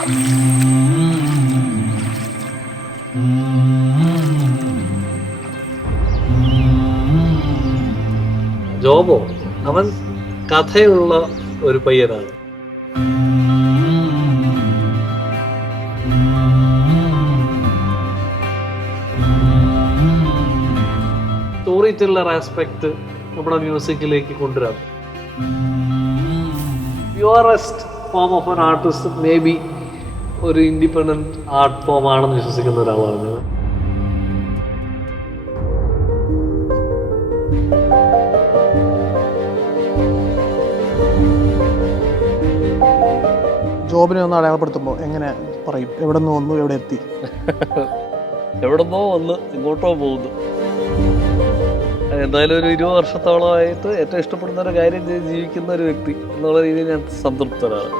ജോബോ, അവൻ കഥയുള്ള ഒരു പയ്യനാണ്. സ്റ്റോറി ടെല്ലർ ആസ്പെക്ട് നമ്മുടെ മ്യൂസിക്കിലേക്ക് കൊണ്ടുവരാം. Purest form of an artist may be ഒരു ഇൻഡിപെൻഡന്റ് ആർട്ട് ഫോം ആണെന്ന് വിശ്വസിക്കുന്ന ഒരാളാണ് ഞാൻ. ജോബിനെ ഒന്ന് അടയാളപ്പെടുത്തുമ്പോൾ എങ്ങനെ പറയും? എവിടെ നിന്ന് വന്നു, എവിടെ എത്തി? എവിടെന്നോ വന്ന് ഇങ്ങോട്ടോ പോകുന്നു. എന്തായാലും ഒരു 20 വർഷത്തോളമായിട്ട് ഏറ്റവും ഇഷ്ടപ്പെടുന്ന ഒരു കാര്യം ചെയ്ത് ജീവിക്കുന്ന ഒരു വ്യക്തി എന്നുള്ള രീതിയിൽ ഞാൻ സംതൃപ്തനാണ്.